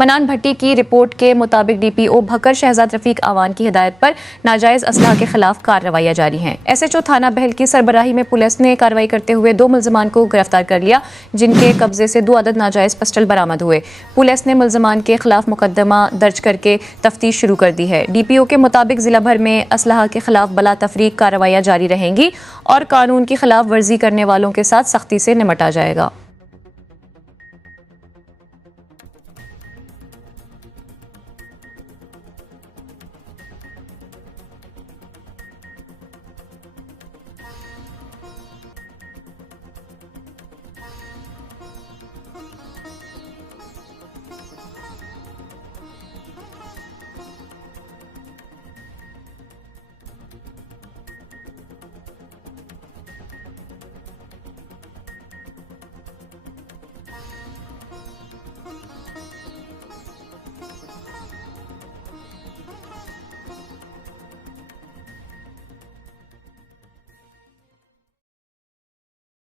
मनान भट्टी की रिपोर्ट के मुताबिक डीपीओ भक्कर शहजाद रफीक आवान की हिदायत पर नाजायज असलाह के खिलाफ कार्रवाइयां जारी हैं। एसएचओ थाना बहल की सरबराही में पुलिस ने कार्रवाई करते हुए 2 मुल्जमान को गिरफ्तार कर लिया, जिनके कब्जे से 2 अदद नाजायज पिस्टल बरामद हुए। पुलिस ने मुल्जमान के खिलाफ मुकदमा दर्ज करके तफ्तीश शुरू कर दी है। डीपीओ के मुताबिक जिला भर में असलाह के खिलाफ बला तफरीक कार्रवाइयां जारी रहेंगी और कानून की खिलाफ वर्जी करने वालों के साथ सख्ती से निपटा जाएगा।